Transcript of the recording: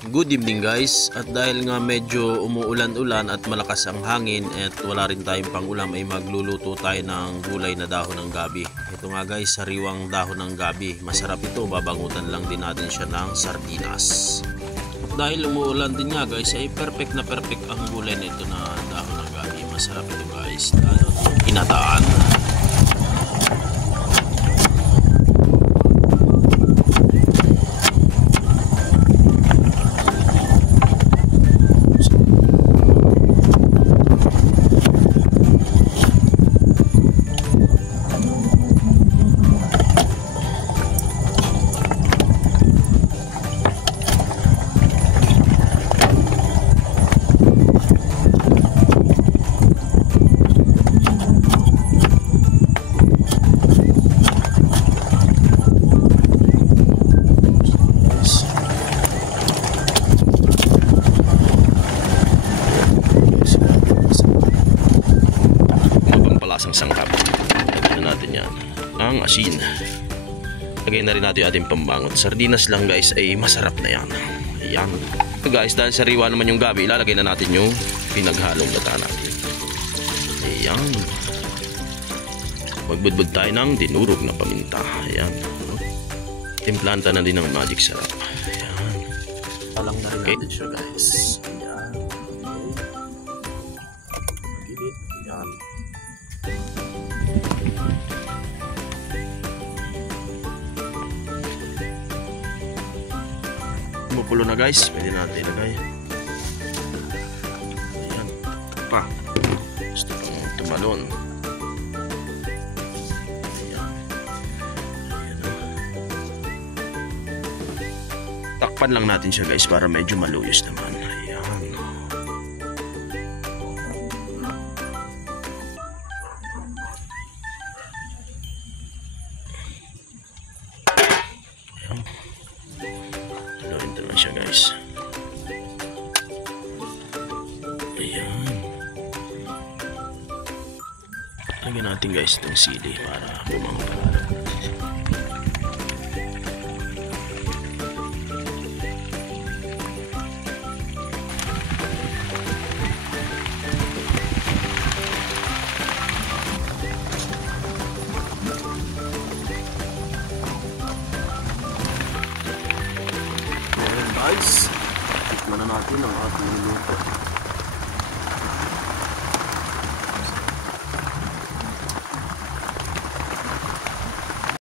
Good evening guys, at dahil nga medyo umuulan-ulan at malakas ang hangin at wala rin tayong pangulam ay magluluto tayo ng gulay na dahon ng gabi. Ito nga guys, sariwang dahon ng gabi. Masarap ito, babangutan lang din natin siya ng sardinas. Dahil umuulan din nga guys, ay perfect na perfect ang gulay nito na dahon ng gabi. Masarap ito guys, lalo inataan. Sangkap. Lagyan na natin yan. Ang asin. Lagyan na rin natin yung ating pambangot. Sardinas lang guys ay masarap na yan. Ayan. Guys, dahil sariwa naman yung gabi, ilalagay na natin yung pinaghalong gata natin. Ayan. Magbudbud tayo ng dinurog na paminta. Ayan. Timplanta na din ng magic sarap. Ayan. Talang na rin natin siya guys. Ayan. Okay. Ayan. Kumukulo na guys, pwede natin ilagay. Ayan, pa. Gusto pang tumalon. Ayan. Ayan. Takpan lang natin siya guys para medyo maluyos naman. Ayan. Siya guys. Ayan. Lagyan natin guys itong sili para bumango pa lalo. Guys, tikman na natin ang ating niluto.